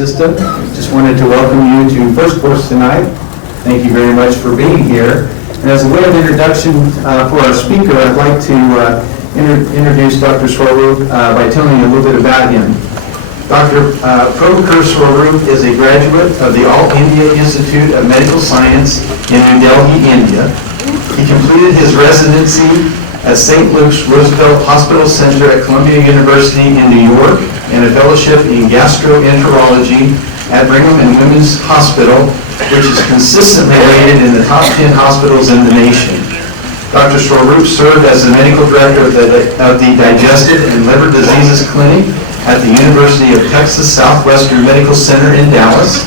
System. Just wanted to welcome you to First Course tonight. Thank you very much for being here. And as a way of introduction for our speaker, I'd like to introduce Dr. Swaroop by telling you a little bit about him. Dr. Swaroop is a graduate of the All India Institute of Medical Science in New Delhi, India. He completed his residency at St. Luke's Roosevelt Hospital Center at Columbia University in New York, and a fellowship in gastroenterology at Brigham and Women's Hospital, which is consistently rated in the top 10 hospitals in the nation. Dr. Swaroop served as the medical director of the Digestive and Liver Diseases Clinic at the University of Texas Southwestern Medical Center in Dallas.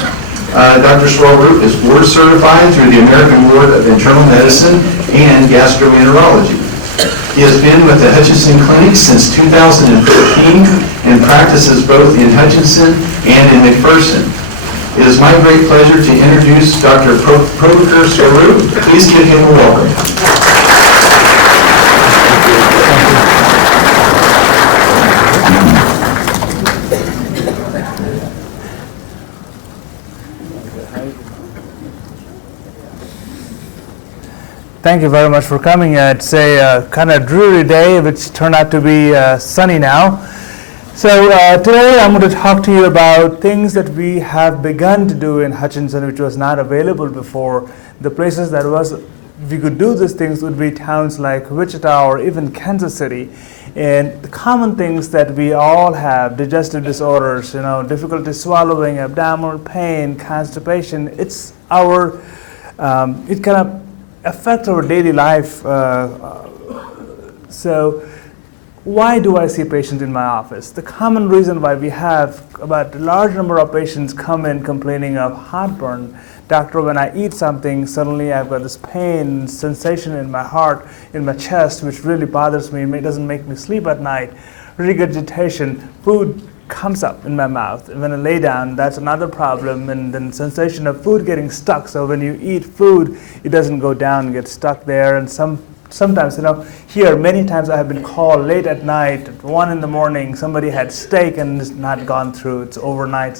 Dr. Swaroop is board certified through the American Board of Internal Medicine and Gastroenterology. He has been with the Hutchinson Clinic since 2014 and practices both in Hutchinson and in McPherson. It is my great pleasure to introduce Dr. Swaroop. Please give him a welcome. Thank you very much for coming. It's a kind of dreary day, which turned out to be sunny now. So today I'm going to talk to you about things that we have begun to do in Hutchinson, which was not available before. The places that we could do these things would be towns like Wichita or even Kansas City. And the common things that we all have, digestive disorders, difficulty swallowing, abdominal pain, constipation, it's our, it kind of affect our daily life. So why do I see patients in my office? The common reason why we have about a large number of patients come in complaining of heartburn. Doctor, when I eat something, suddenly I've got this pain, sensation in my heart, in my chest, which really bothers me. It doesn't make me sleep at night. Regurgitation, food comes up in my mouth. And when I lay down, that's another problem. And then sensation of food getting stuck. So when you eat food, it doesn't go down, it gets stuck there. And sometimes, here many times I have been called late at night, at 1 in the morning, somebody had steak and it's not gone through. It's overnight.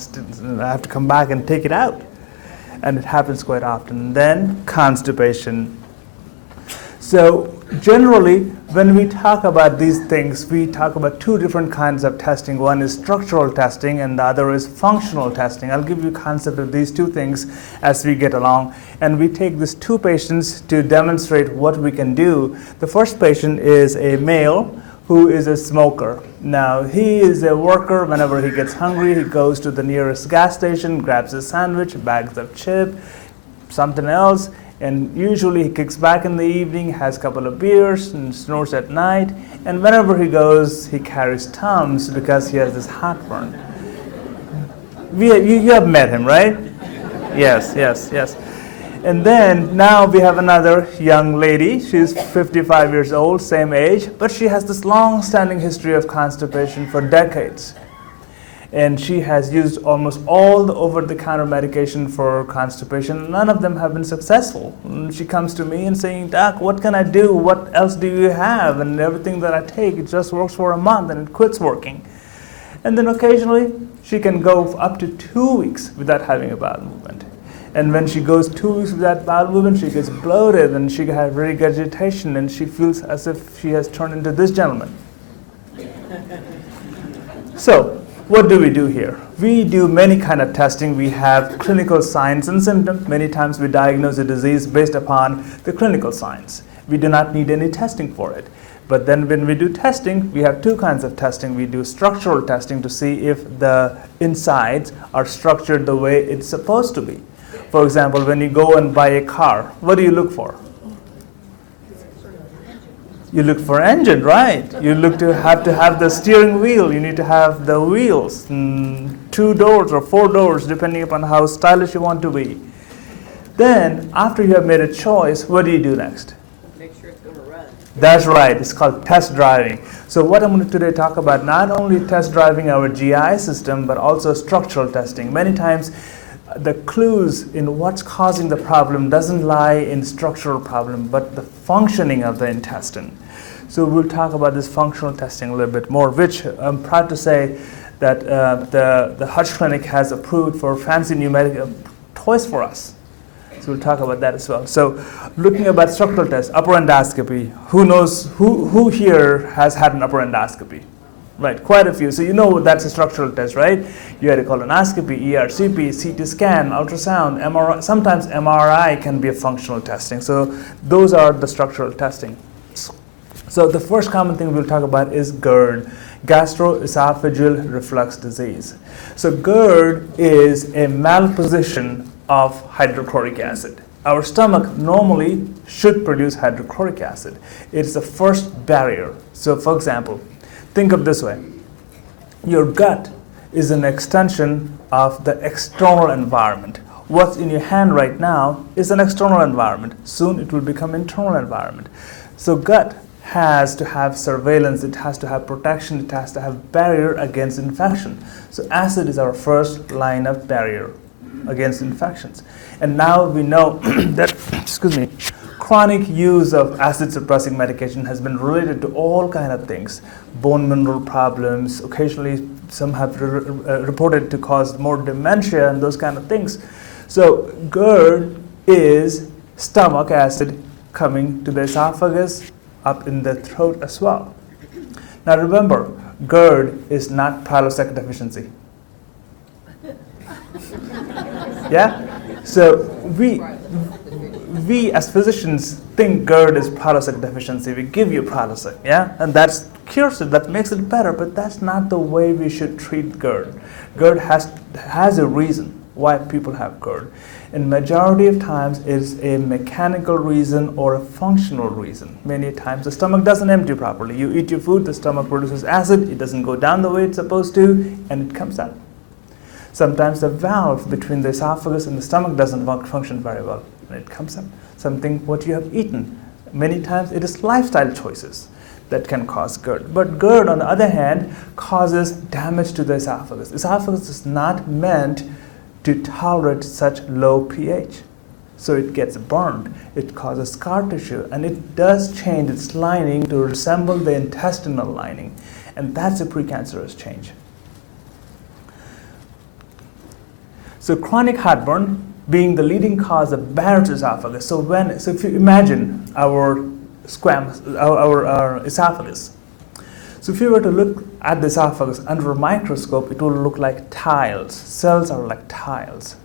I have to come back and take it out. And it happens quite often. Then constipation. So generally, when we talk about these things, we talk about two different kinds of testing. One is structural testing and the other is functional testing. I'll give you a concept of these two things as we get along. And we take these two patients to demonstrate what we can do. The first patient is a male who is a smoker. Now, he is a worker. Whenever he gets hungry, he goes to the nearest gas station, grabs a sandwich, bags of chip, something else, and usually he kicks back in the evening, has a couple of beers, and snores at night. And whenever he goes, he carries Tums because he has this heartburn. You have met him, right? Yes. And then now we have another young lady. She's 55 years old, same age, but she has this long-standing history of constipation for decades. And she has used almost all the over-the-counter medication for constipation. None of them have been successful. And she comes to me and saying, Doc, what can I do? What else do you have? And everything that I take, it just works for a month and it quits working. And then occasionally, she can go up to 2 weeks without having a bowel movement. And when she goes 2 weeks without bowel movement, she gets bloated and she has regurgitation and she feels as if she has turned into this gentleman. So, what do we do here? We do many kind of testing. We have clinical signs and symptoms. Many times we diagnose a disease based upon the clinical signs. We do not need any testing for it. But then when we do testing, we have two kinds of testing. We do structural testing to see if the insides are structured the way it's supposed to be. For example, when you go and buy a car, what do you look for? You look for engine, right? You look to have the steering wheel. You need to have the wheels, 2 doors or 4 doors, depending upon how stylish you want to be. Then, after you have made a choice, what do you do next? Make sure it's going to run. That's right, it's called test driving. So what I'm going to today talk about, not only test driving our GI system, but also structural testing. Many times the clues in what's causing the problem doesn't lie in structural problem, but the functioning of the intestine. So we'll talk about this functional testing a little bit more, which I'm proud to say that the Hutch Clinic has approved for fancy pneumatic toys for us. So we'll talk about that as well. So looking about structural tests, upper endoscopy. Who knows, who here has had an upper endoscopy? Right, quite a few. So you know that's a structural test, right? You had a colonoscopy, ERCP, CT scan, ultrasound, MRI. Sometimes MRI can be a functional testing. So those are the structural testing. So the first common thing we'll talk about is GERD, gastroesophageal reflux disease. So GERD is a malposition of hydrochloric acid. Our stomach normally should produce hydrochloric acid. It's the first barrier. So for example, think of this way. Your gut is an extension of the external environment. What's in your hand right now is an external environment. Soon it will become internal environment. So gut has to have surveillance, it has to have protection, it has to have barrier against infection. So acid is our first line of barrier against infections. And now we know that, chronic use of acid suppressing medication has been related to all kinds of things. Bone mineral problems, occasionally some have reported to cause more dementia and those kind of things. So GERD is stomach acid coming to the esophagus, up in the throat as well. Now remember, GERD is not Prilosec deficiency. Yeah? So we as physicians think GERD is Prilosec deficiency. We give you Prilosec, yeah? And that cures it, that makes it better, but that's not the way we should treat GERD. GERD has a reason why people have GERD. And majority of times it's a mechanical reason or a functional reason. Many times the stomach doesn't empty properly. You eat your food, the stomach produces acid, it doesn't go down the way it's supposed to, and it comes out. Sometimes the valve between the esophagus and the stomach doesn't function very well, and it comes up. Something what you have eaten. Many times it is lifestyle choices that can cause GERD. But GERD, on the other hand, causes damage to the esophagus. Esophagus is not meant to tolerate such low pH. So it gets burned, it causes scar tissue, and it does change its lining to resemble the intestinal lining. And that's a precancerous change. So chronic heartburn being the leading cause of Barrett's esophagus. So if you imagine our esophagus. So if you were to look at the esophagus under a microscope, it will look like tiles. Cells are like tiles,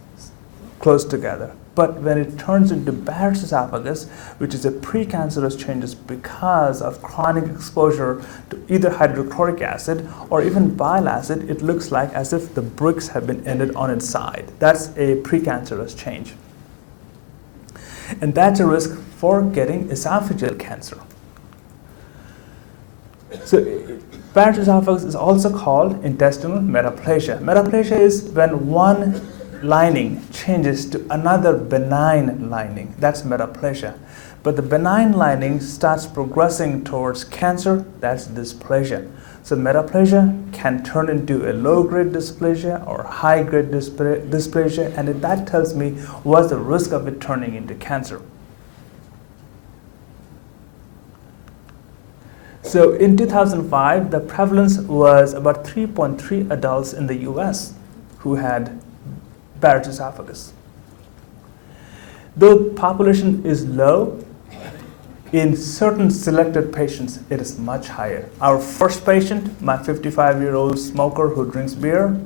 close together. But when it turns into Barrett's esophagus, which is a precancerous change because of chronic exposure to either hydrochloric acid or even bile acid, it looks like as if the bricks have been ended on its side. That's a precancerous change. And that's a risk for getting esophageal cancer. So Barrett's esophagus is also called intestinal metaplasia. Metaplasia is when one lining changes to another benign lining. That's metaplasia. But the benign lining starts progressing towards cancer. That's dysplasia. So metaplasia can turn into a low-grade dysplasia or high-grade dysplasia, and that tells me what's the risk of it turning into cancer. So in 2005, the prevalence was about 3.3 adults in the US who had Barrett's esophagus. Though population is low, in certain selected patients, it is much higher. Our first patient, my 55-year-old smoker who drinks beer,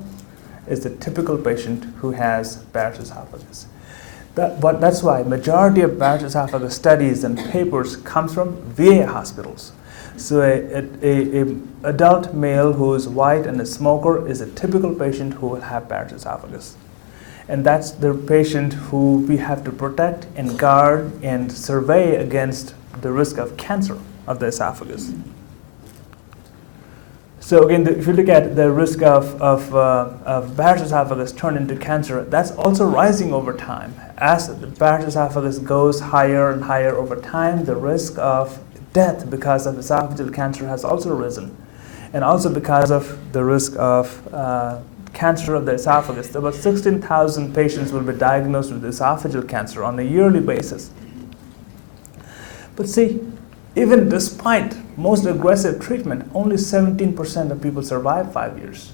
is the typical patient who has Barrett's esophagus. But that's why majority of Barrett's esophagus studies and papers comes from VA hospitals. So an adult male who is white and a smoker is a typical patient who will have Barrett's esophagus. And that's the patient who we have to protect and guard and survey against the risk of cancer of the esophagus. So again, if you look at the risk of Barrett's esophagus turn into cancer, that's also rising over time. As the Barrett's esophagus goes higher and higher over time, the risk of death because of esophageal cancer has also risen. And also because of the risk of cancer of the esophagus. About 16,000 patients will be diagnosed with esophageal cancer on a yearly basis. But see, even despite most aggressive treatment, only 17% of people survive 5 years.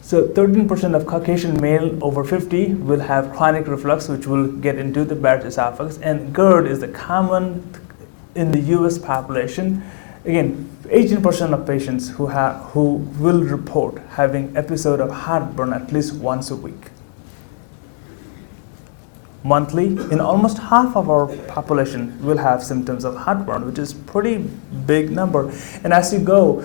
So 13% of Caucasian male over 50 will have chronic reflux, which will get into the Barrett esophagus. And GERD is the common in the US population. Again, 18% of patients who will report having episode of heartburn at least once a week. Monthly, in almost half of our population will have symptoms of heartburn, which is pretty big number. And as you go,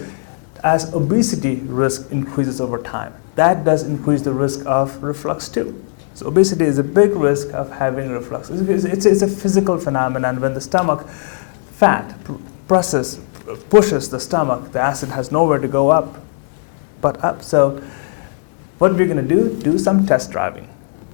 as obesity risk increases over time, that does increase the risk of reflux too. So obesity is a big risk of having reflux. It's a physical phenomenon. When the stomach fat pushes the stomach, the acid has nowhere to go but up. So what we're going to do some test driving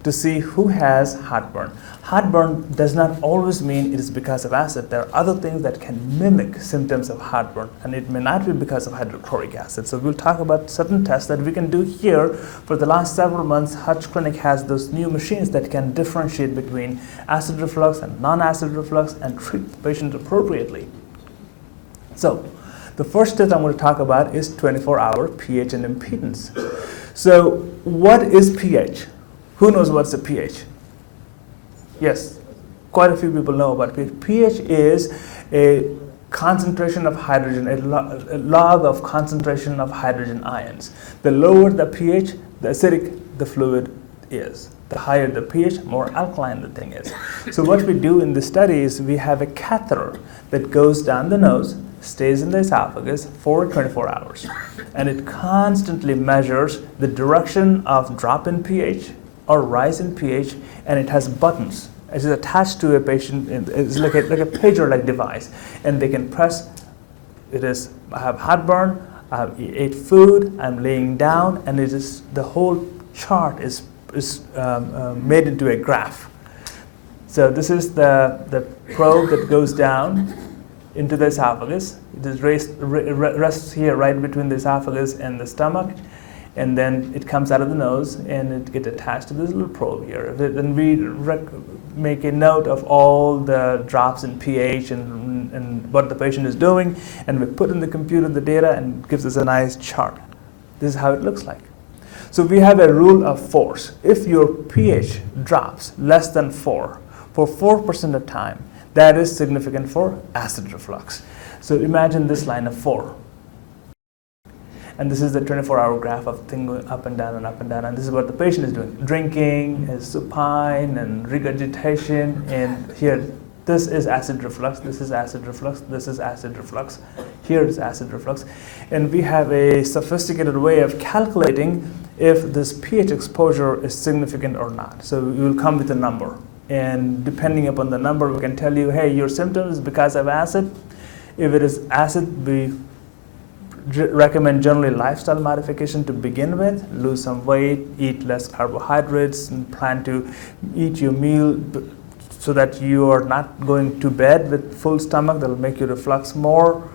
to see who has heartburn. Heartburn does not always mean it is because of acid. There are other things that can mimic symptoms of heartburn, and it may not be because of hydrochloric acid. So we'll talk about certain tests that we can do here. For the last several months, Hutch Clinic has those new machines that can differentiate between acid reflux and non-acid reflux and treat the patient appropriately. So the first test I'm going to talk about is 24-hour pH and impedance. So what is pH? Who knows what's the pH? Yes, quite a few people know about pH. pH is a concentration of hydrogen, a log of concentration of hydrogen ions. The lower the pH, the acidic the fluid is. The higher the pH, more alkaline the thing is. So what we do in the study is we have a catheter that goes down the nose, stays in the esophagus for 24 hours. And it constantly measures the direction of drop in pH or rise in pH, and it has buttons. It is attached to a patient. It's like a pager-like device, and they can press. It is, I have heartburn, I ate food, I'm laying down, and it is the whole chart is made into a graph. So this is the probe that goes down into the esophagus. It is rests here right between the esophagus and the stomach. And then it comes out of the nose and it gets attached to this little probe here. Then we make a note of all the drops in pH and what the patient is doing, and we put in the computer the data and it gives us a nice chart. This is how it looks like. So we have a rule of force. If your pH drops less than 4 for 4% of time, that is significant for acid reflux. So imagine this line of 4. And this is the 24-hour graph of thing going up and down and up and down. And this is what the patient is doing. Drinking, is supine, and regurgitation. And here, this is acid reflux, this is acid reflux, this is acid reflux. Here is acid reflux. And we have a sophisticated way of calculating if this pH exposure is significant or not. So we will come with a number. And depending upon the number, we can tell you, hey, your symptom is because of acid. If it is acid, we recommend generally lifestyle modification to begin with. Lose some weight, eat less carbohydrates, and plan to eat your meal so that you are not going to bed with full stomach. That will make you reflux more.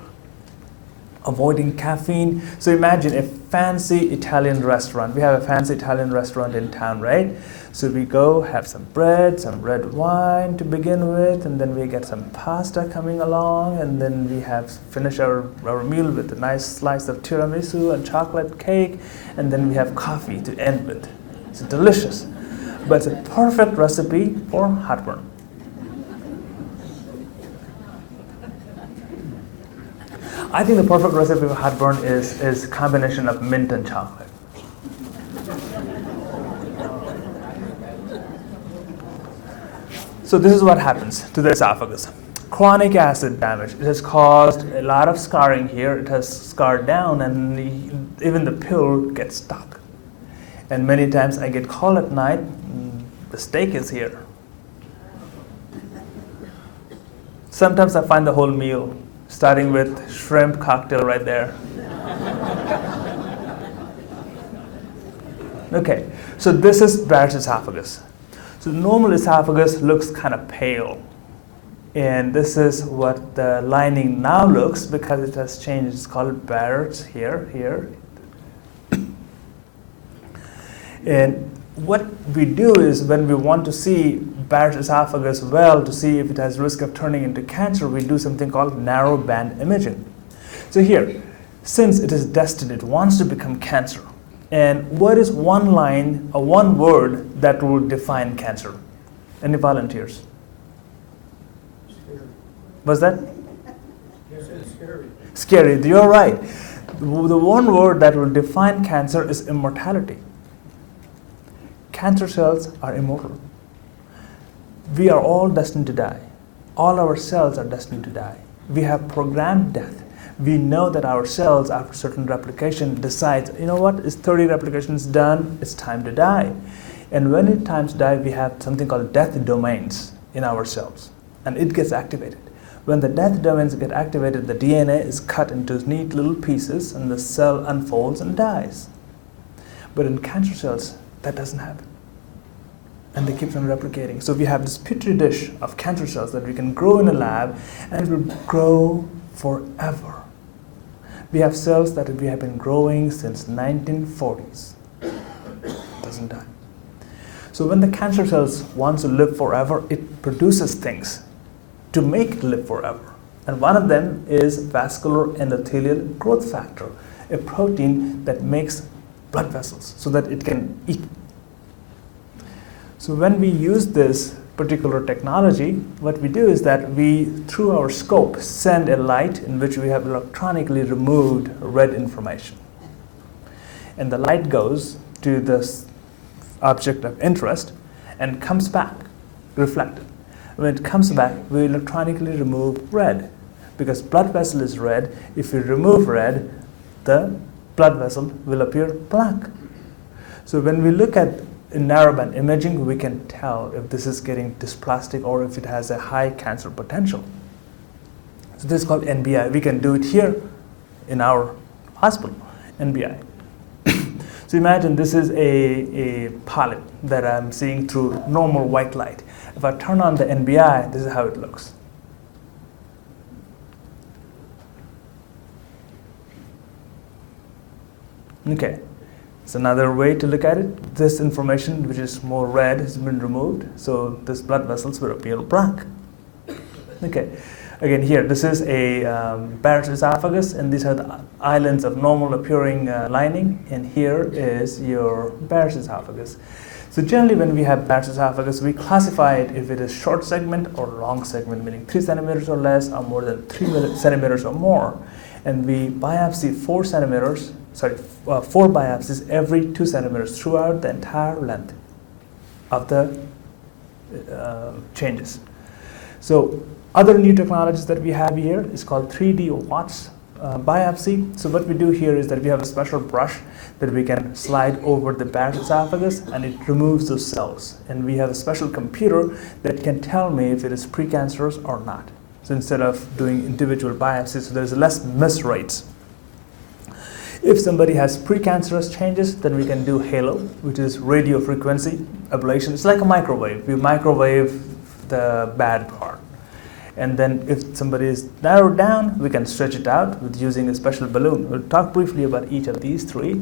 Avoiding caffeine. So imagine a fancy Italian restaurant. We have a fancy Italian restaurant in town, right? So we go have some bread, some red wine to begin with, and then we get some pasta coming along, and then we have finish our meal with a nice slice of tiramisu and chocolate cake, and then we have coffee to end with. It's delicious, but it's a perfect recipe for heartburn. I think the perfect recipe for heartburn is a combination of mint and chocolate. So this is what happens to the esophagus. Chronic acid damage. It has caused a lot of scarring here. It has scarred down, and even the pill gets stuck. And many times I get called at night, the steak is here. Sometimes I find the whole meal, starting with shrimp cocktail right there. Okay, so this is Barrett's esophagus. So the normal esophagus looks kind of pale. And this is what the lining now looks because it has changed. It's called Barrett here. And what we do is when we want to see Barrett's esophagus well to see if it has risk of turning into cancer, we do something called narrow band imaging. So here, since it is destined, it wants to become cancer. And what is one line or one word that will define cancer? Any volunteers? Was that? Scary. Scary, you're right. The one word that will define cancer is immortality. Cancer cells are immortal. We are all destined to die. All our cells are destined to die. We have programmed death. We know that our cells, after certain replication, decides, you know what, is 30 replications done, it's time to die. And when it's time to die, we have something called death domains in our cells, and it gets activated. When the death domains get activated, the DNA is cut into neat little pieces, and the cell unfolds and dies. But in cancer cells, that doesn't happen. And they keep on replicating. So we have this petri dish of cancer cells that we can grow in a lab, and it will grow forever. We have cells that we have been growing since 1940s. Doesn't die. So when the cancer cells wants to live forever, it produces things to make it live forever. And one of them is vascular endothelial growth factor, a protein that makes blood vessels so that it can eat. So when we use this particular technology, what we do is that we, through our scope, send a light in which we have electronically removed red information. And the light goes to this object of interest and comes back reflected. When it comes back, we electronically remove red. Because blood vessel is red, if we remove red, the blood vessel will appear black. So when we look at in narrowband imaging, we can tell if this is getting dysplastic or if it has a high cancer potential. So this is called NBI. We can do it here in our hospital, NBI. So imagine this is a polyp that I'm seeing through normal white light. If I turn on the NBI, this is how it looks. Okay. It's another way to look at it. This information, which is more red, has been removed, so this blood vessels will appear black. Okay, again here, this is a Barrett's esophagus, and these are the islands of normal appearing lining, and here is your Barrett's esophagus. So generally when we have Barrett's esophagus, we classify it if it is short segment or long segment, meaning 3 centimeters or less, or more than 3 centimeters or more. And we biopsy 4 biopsies every 2 centimeters throughout the entire length of the changes. So other new technologies that we have here is called 3D Watts biopsy. So what we do here is that we have a special brush that we can slide over the Barrett's esophagus, and it removes those cells. And we have a special computer that can tell me if it is precancerous or not. So instead of doing individual biopsies, so there's less miss rates. If somebody has precancerous changes, then we can do halo, which is radio frequency ablation. It's like a microwave. We microwave the bad part. And then if somebody is narrowed down, we can stretch it out with using a special balloon. We'll talk briefly about each of these 3.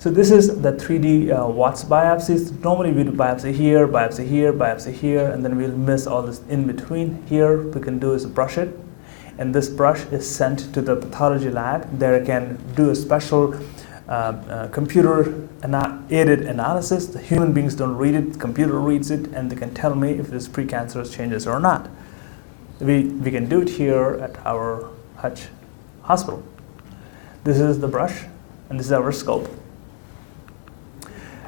So this is the 3D Watts biopsies. Normally we do biopsy here, biopsy here, biopsy here, and then we'll miss all this in between. Here we can do is brush it, and this brush is sent to the pathology lab. There I can do a special computer-aided analysis. The human beings don't read it, the computer reads it, and they can tell me if it is precancerous changes or not. We can do it here at our Hutch hospital. This is the brush, and this is our scope.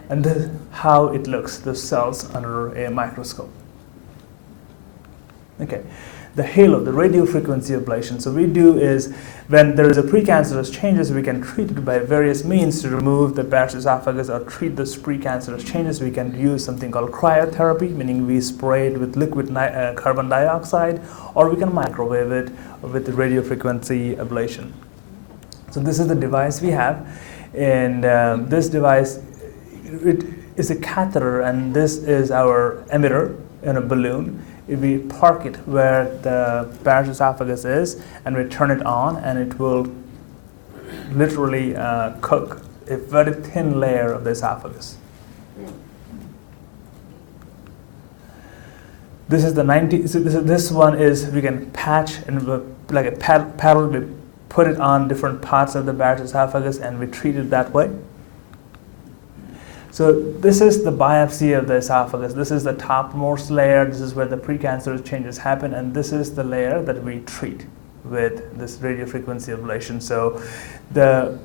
And this is how it looks, the cells under a microscope. Okay, the halo, the radio frequency ablation. So we do is when there is a precancerous changes, we can treat it by various means to remove the Barrett's esophagus or treat those precancerous changes. We can use something called cryotherapy, meaning we spray it with liquid carbon dioxide, or we can microwave it with the radio frequency ablation. So this is the device we have, and this device, it is a catheter, and this is our emitter in a balloon. if we park it where the Barrett's esophagus is and we turn it on, and it will literally cook a very thin layer of the esophagus. This is the 90. So this one is we can patch and like a paddle. We put it on different parts of the Barrett's esophagus and we treat it that way. So this is the biopsy of the esophagus. This is the topmost layer. This is where the precancerous changes happen, and this is the layer that we treat with this radiofrequency ablation. So the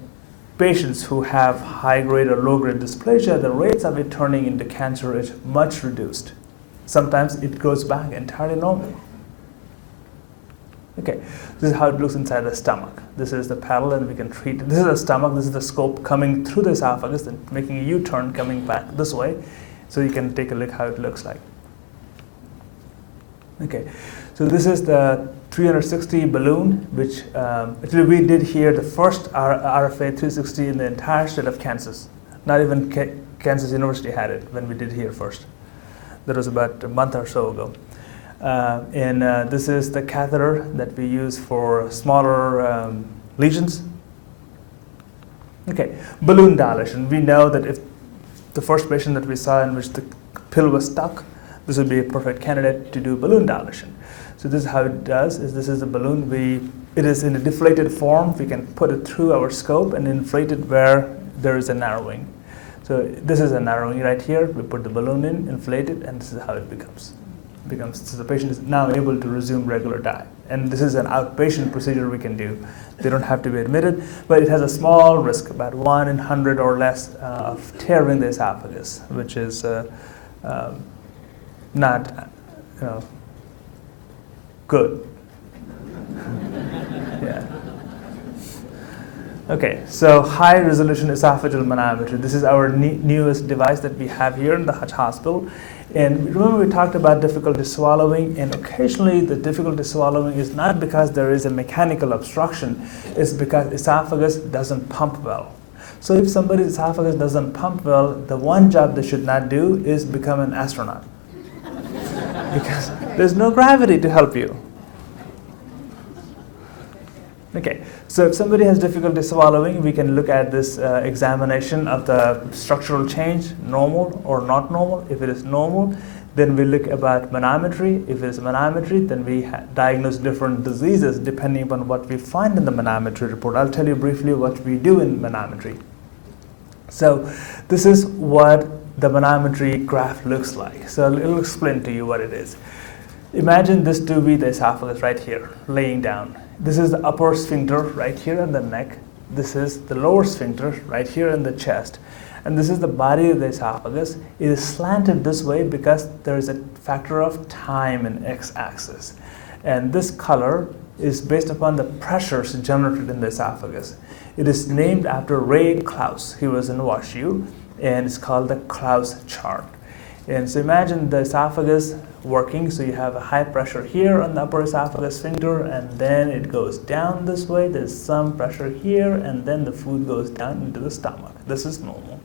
patients who have high-grade or low-grade dysplasia, the rates of it turning into cancer is much reduced. Sometimes it goes back entirely normal. Okay, this is how it looks inside the stomach. This is the paddle, and we can treat it. This is the stomach. This is the scope coming through the esophagus and making a U-turn coming back this way. So you can take a look how it looks like. Okay, so this is the 360 balloon, which actually we did here the first RFA 360 in the entire state of Kansas. Not even Kansas University had it when we did here first. That was about a month or so ago. And this is the catheter that we use for smaller lesions. Okay, balloon dilation. We know that if the first patient that we saw in which the pill was stuck, this would be a perfect candidate to do balloon dilation. So this is how it does. This is the balloon. It is in a deflated form. We can put it through our scope and inflate it where there is a narrowing. So this is a narrowing right here. We put the balloon in, inflate it, and this is how it becomes. So the patient is now able to resume regular diet. And this is an outpatient procedure we can do. They don't have to be admitted, but it has a small risk, about 1 in 100 or less, of tearing the esophagus, which is not good. Yeah. Okay, so high resolution esophageal manometry. This is our newest device that we have here in the Hutch Hospital. And remember we talked about difficulty swallowing, and occasionally the difficulty swallowing is not because there is a mechanical obstruction, it's because esophagus doesn't pump well. So if somebody's esophagus doesn't pump well, the one job they should not do is become an astronaut. Because there's no gravity to help you. Okay, so if somebody has difficulty swallowing, we can look at this examination of the structural change, normal or not normal. If it is normal, then we look about manometry. If it is manometry, then we diagnose different diseases depending upon what we find in the manometry report. I'll tell you briefly what we do in manometry. So this is what the manometry graph looks like. So it'll explain to you what it is. Imagine this to be the esophagus right here, laying down. This is the upper sphincter right here in the neck. This is the lower sphincter right here in the chest. And this is the body of the esophagus. It is slanted this way because there is a factor of time in x-axis. And this color is based upon the pressures generated in the esophagus. It is named after Ray Klaus. He was in WashU, and it's called the Klaus chart. And so imagine the esophagus working, so you have a high pressure here on the upper esophagus sphincter, and then it goes down this way. There's some pressure here, and then the food goes down into the stomach. This is normal.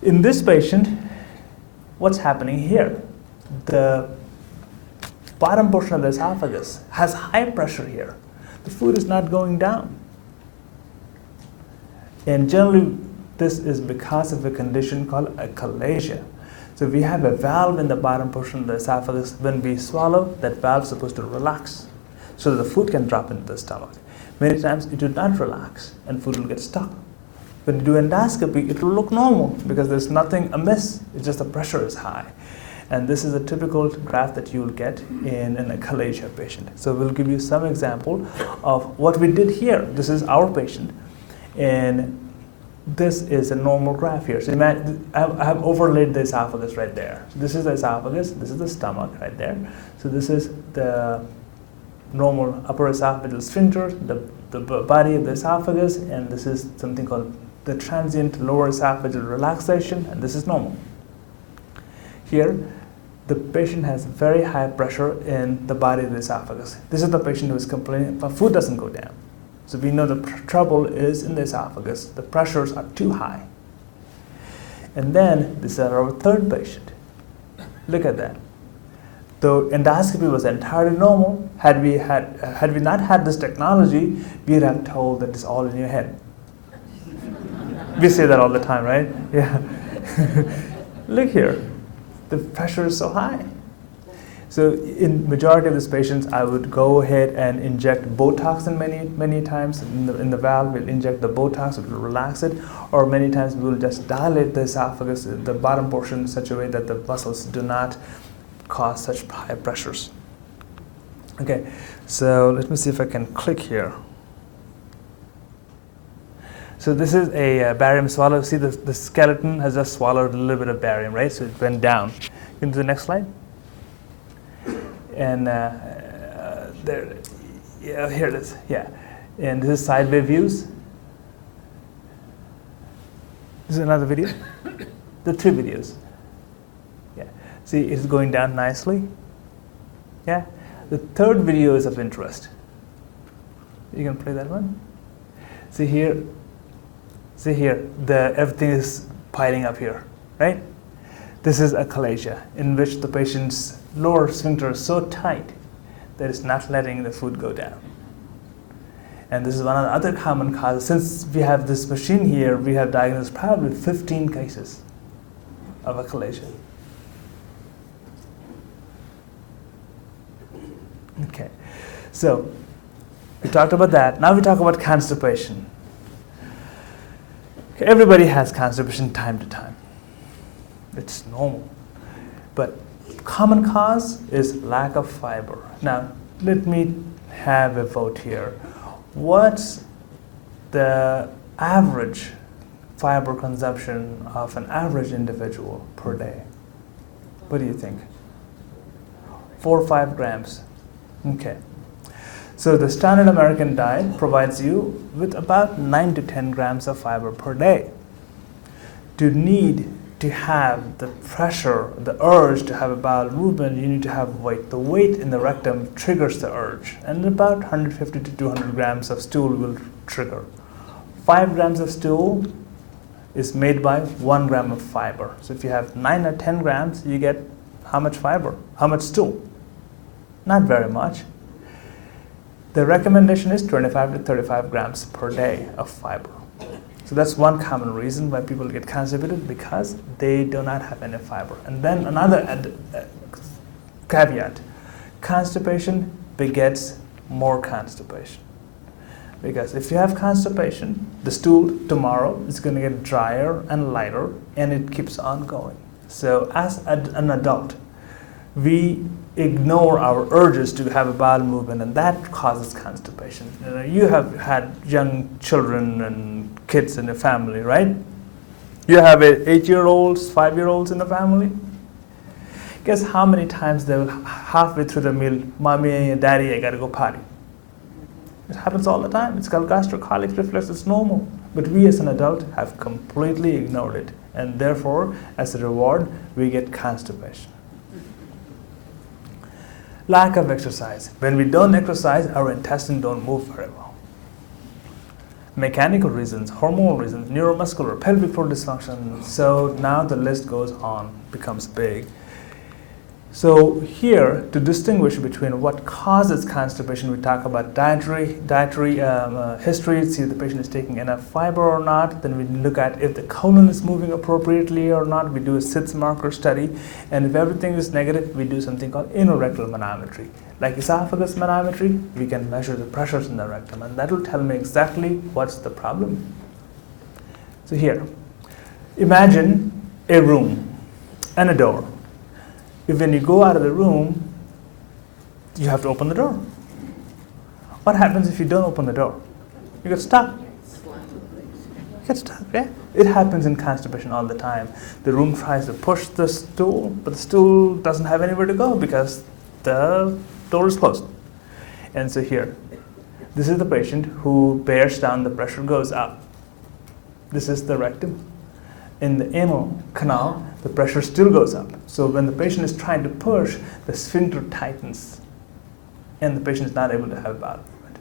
In this patient, what's happening here? The bottom portion of the esophagus has high pressure here. The food is not going down. And generally, this is because of a condition called achalasia. So we have a valve in the bottom portion of the esophagus. When we swallow, that valve is supposed to relax so that the food can drop into the stomach. Many times it will not relax and food will get stuck. When you do endoscopy, it will look normal because there's nothing amiss. It's just the pressure is high. And this is a typical graph that you will get in an achalasia patient. So we'll give you some example of what we did here. This is our patient. And this is a normal graph here. So imagine, I have overlaid the esophagus right there. So this is the esophagus, this is the stomach right there. So this is the normal upper esophageal sphincter, the body of the esophagus, and this is something called the transient lower esophageal relaxation, and this is normal. Here, the patient has very high pressure in the body of the esophagus. This is the patient who is complaining, but food doesn't go down. So we know the trouble is in the esophagus. The pressures are too high. And then this is our third patient. Look at that. The endoscopy was entirely normal. Had we not had this technology, we'd have told that it's all in your head. We say that all the time, right? Yeah. Look here, the pressure is so high. So in majority of these patients, I would go ahead and inject Botox many times in the valve. We'll inject the Botox, it will relax it, or many times we will just dilate the esophagus, the bottom portion, in such a way that the muscles do not cause such high pressures. Okay, so let me see if I can click here. So this is a barium swallow. See, the skeleton has just swallowed a little bit of barium, right? So it went down. Into the next slide. And there, yeah, here it is. Yeah, and this is sideway views. This is another video. The 2 videos. Yeah, see, it's going down nicely. Yeah, the 3rd video is of interest. You can play that one. See here. See here, everything is piling up here, right? This is achalasia, in which the patient's lower sphincter is so tight that it's not letting the food go down. And this is one of the other common causes. Since we have this machine here, we have diagnosed probably 15 cases of achalasia. Okay, so we talked about that. Now we talk about constipation. Everybody has constipation time to time. It's normal. But common cause is lack of fiber. Now, let me have a vote here. What's the average fiber consumption of an average individual per day? What do you think? 4 or 5 grams. Okay. So the standard American diet provides you with about 9 to 10 grams of fiber per day. To need to have the pressure, the urge to have a bowel movement, you need to have weight. The weight in the rectum triggers the urge, and about 150 to 200 grams of stool will trigger. 5 grams of stool is made by 1 gram of fiber. So if you have 9 or 10 grams, you get how much fiber? How much stool? Not very much. The recommendation is 25 to 35 grams per day of fiber. So that's one common reason why people get constipated, because they do not have any fiber. And then another caveat, constipation begets more constipation. Because if you have constipation, the stool tomorrow is going to get drier and lighter, and it keeps on going. So as an adult, we ignore our urges to have a bowel movement, and that causes constipation. You have had young children and kids in the family, right? You have 8-year-olds, 5-year-olds in the family. Guess how many times they will halfway through the meal, mommy and daddy, I gotta go potty. It happens all the time. It's called gastrocolic reflex. It's normal. But we as an adult have completely ignored it, and therefore, as a reward, we get constipation. Lack of exercise. When we don't exercise, our intestines don't move very well. Mechanical reasons, hormonal reasons, neuromuscular, pelvic floor dysfunction. So now the list goes on, becomes big. So here, to distinguish between what causes constipation, we talk about dietary history, see if the patient is taking enough fiber or not. Then we look at if the colon is moving appropriately or not. We do a SIDS marker study. And if everything is negative, we do something called anorectal manometry. Like esophagus manometry, we can measure the pressures in the rectum, and that will tell me exactly what's the problem. So here, imagine a room and a door. If when you go out of the room, you have to open the door. What happens if you don't open the door? You get stuck. You get stuck, yeah? It happens in constipation all the time. The room tries to push the stool, but the stool doesn't have anywhere to go because the door is closed. And so here, this is the patient who bears down, the pressure goes up. This is the rectum. In the anal canal, the pressure still goes up. So when the patient is trying to push, the sphincter tightens, and the patient is not able to have a bowel movement.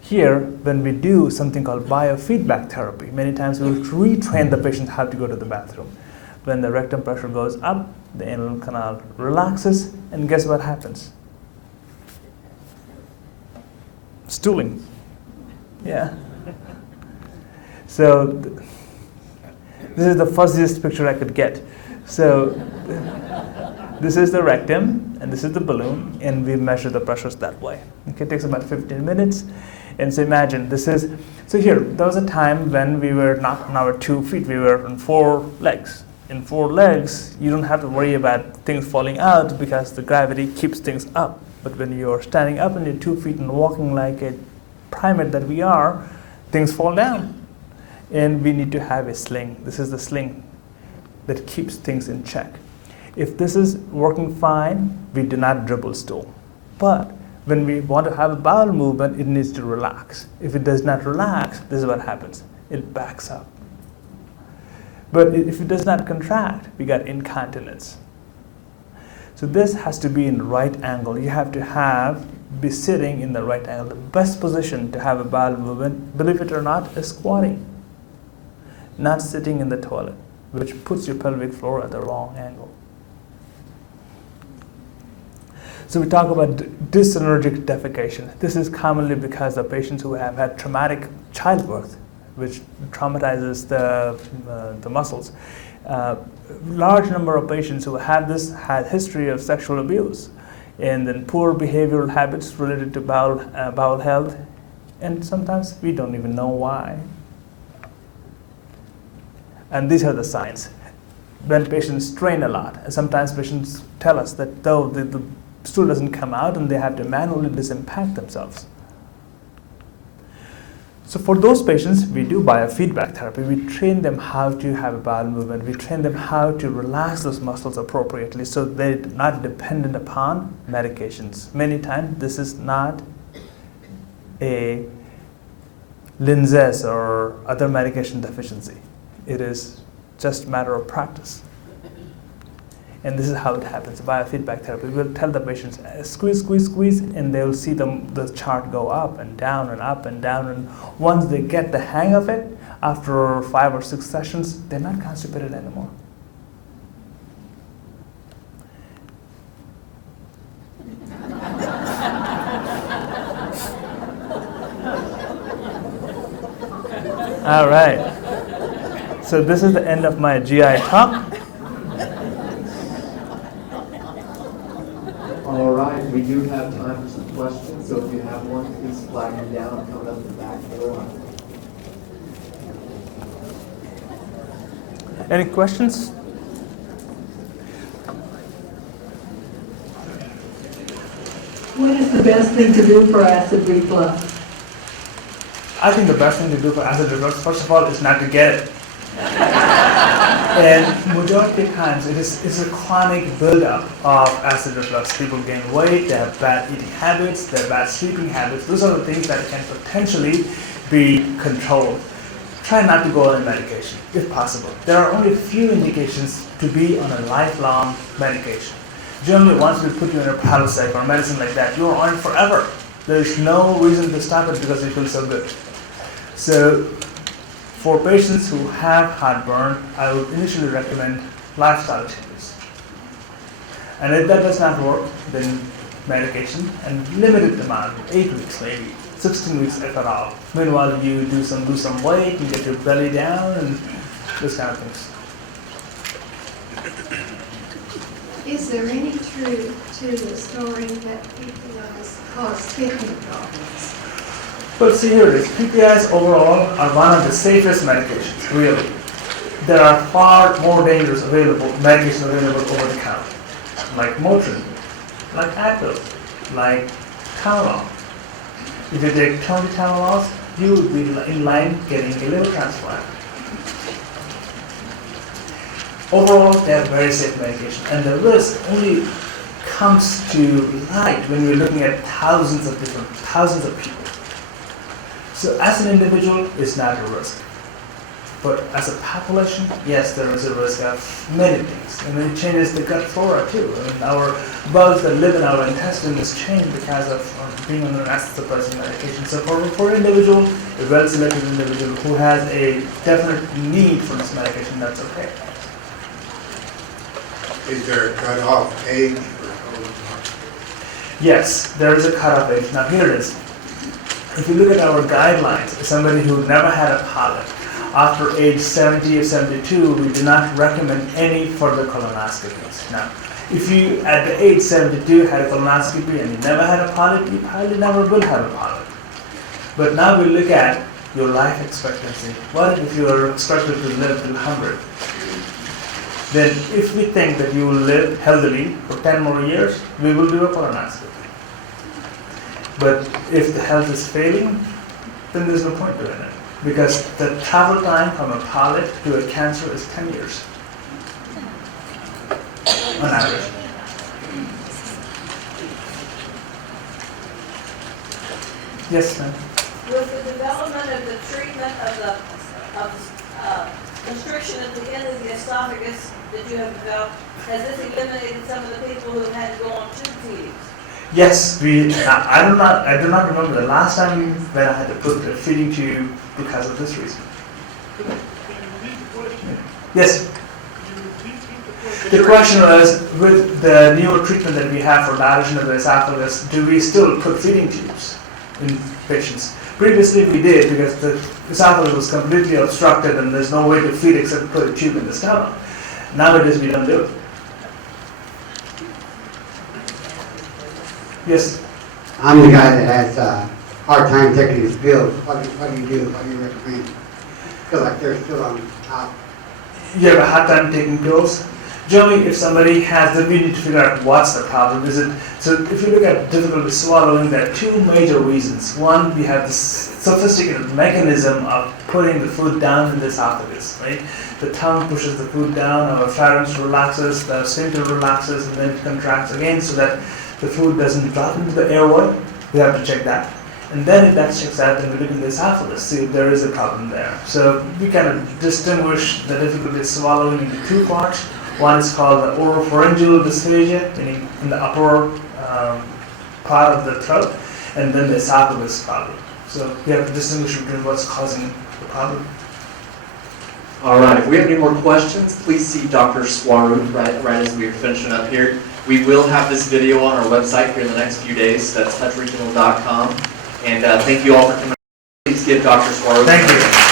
Here, when we do something called biofeedback therapy, many times we'll retrain the patient how to go to the bathroom. When the rectum pressure goes up, the anal canal relaxes, and guess what happens? Stooling. Yeah. So this is the fuzziest picture I could get. So this is the rectum, and this is the balloon, and we measure the pressures that way. Okay, it takes about 15 minutes. And so imagine so here, there was a time when we were not on our 2 feet, we were on 4 legs. In 4 legs, you don't have to worry about things falling out because the gravity keeps things up. But when you're standing up on your 2 feet and walking like a primate that we are, things fall down. And we need to have a sling. This is the sling that keeps things in check. If this is working fine, we do not dribble stool. But when we want to have a bowel movement, it needs to relax. If it does not relax, this is what happens. It backs up. But if it does not contract, we got incontinence. So this has to be in the right angle. You have to be sitting in the right angle. The best position to have a bowel movement, believe it or not, is squatting. Not sitting in the toilet, which puts your pelvic floor at the wrong angle. So we talk about dyssenergic defecation. This is commonly because of patients who have had traumatic childbirth, which traumatizes the muscles. Large number of patients who have this had history of sexual abuse, and then poor behavioral habits related to bowel health, and sometimes we don't even know why. And these are the signs. When patients strain a lot, and sometimes patients tell us that though the stool doesn't come out and they have to manually disimpact themselves. So for those patients, we do biofeedback therapy. We train them how to have a bowel movement. We train them how to relax those muscles appropriately so they're not dependent upon medications. Many times, this is not a Linzess or other medication deficiency. It is just a matter of practice. And this is how it happens, biofeedback therapy. We'll tell the patients, squeeze, squeeze, squeeze, and they'll see the chart go up and down and up and down. And once they get the hang of it, after 5 or 6 sessions, they're not constipated anymore. All right. So this is the end of my GI talk. All right, we do have time for some questions, so if you have one, please flag them down and come up the back door. Any questions? What is the best thing to do for acid reflux? I think the best thing to do for acid reflux, first of all, is not to get it. And majority of times, it's a chronic buildup of acid reflux. People gain weight, they have bad eating habits, they have bad sleeping habits. Those are the things that can potentially be controlled. Try not to go on medication, if possible. There are only a few indications to be on a lifelong medication. Generally, once we put you in a Prilosec or medicine like that, you're on it forever. There's no reason to stop it because you feel so good. So, for patients who have heartburn, I would initially recommend lifestyle changes. And if that does not work, then medication and limited amount, 8 weeks maybe, 16 weeks if at all. Meanwhile, you lose some weight, you get your belly down, and those kind of things. Is there any truth to the story that PPIs cause kidney problems? Well, see, here it is. PPIs overall are one of the safest medications, really. There are far more dangerous medications available over the counter, like Motrin, like Advil, like Tylenol. If you take 20 Tylenols, you will be in line getting a liver transplant. Overall, they are very safe medication, and the risk only comes to light when you're looking at thousands of people. So as an individual, it's not a risk. But as a population, yes, there is a risk of many things. And it changes the gut flora too. I mean, our bugs that live in our intestines change because of being on an acid suppressing medication. So for an individual, a well-selected individual who has a definite need for this medication, that's okay. Is there a cutoff age for colon? Yes, there is a cutoff age. Now here it is. If you look at our guidelines, somebody who never had a polyp, after age 70 or 72, we do not recommend any further colonoscopies. Now, if you at the age 72 had a colonoscopy and you never had a polyp, you probably never will have a polyp. But now we look at your life expectancy. What if you are expected to live till 100? Then if we think that you will live healthily for 10 more years, we will do a colonoscopy. But if the health is failing, then there's no point doing it. Because the travel time from a polyp to a cancer is 10 years. On average. Yes, ma'am. With the development of the treatment of constriction at the end of the esophagus that you have developed, has this eliminated some of the people who had to go on tube feedings? Yes, I do not remember the last time when I had to put a feeding tube because of this reason. Yes. The question was, with the newer treatment that we have for dilation of the esophagus, do we still put feeding tubes in patients? Previously we did because the esophagus was completely obstructed and there's no way to feed except to put a tube in the stomach. Nowadays we don't do it. Yes? I'm the guy that has a hard time taking his pills. What do you do? What do you recommend? Feel like they're still on top. You have a hard time taking pills? Generally, if somebody has, then we need to figure out what's the problem. So if you look at difficulty swallowing, there are two major reasons. One, we have this sophisticated mechanism of putting the food down in the esophagus, right? The tongue pushes the food down, our pharynx relaxes, the sphincter relaxes, and then it contracts again so that the food doesn't drop into the airway. We have to check that. And then if that checks out, then we look in the esophagus, see if there is a problem there. So we kind of distinguish the difficulty swallowing into two parts. One is called the oropharyngeal dysphagia, meaning in the upper part of the throat, and then the esophagus problem. So we have to distinguish between what's causing the problem. All right, if we have any more questions, please see Dr. Swaroop right as we are finishing up here. We will have this video on our website here in the next few days. That's touchregional.com. And thank you all for coming. Please give Dr. Swaroop. Thank you.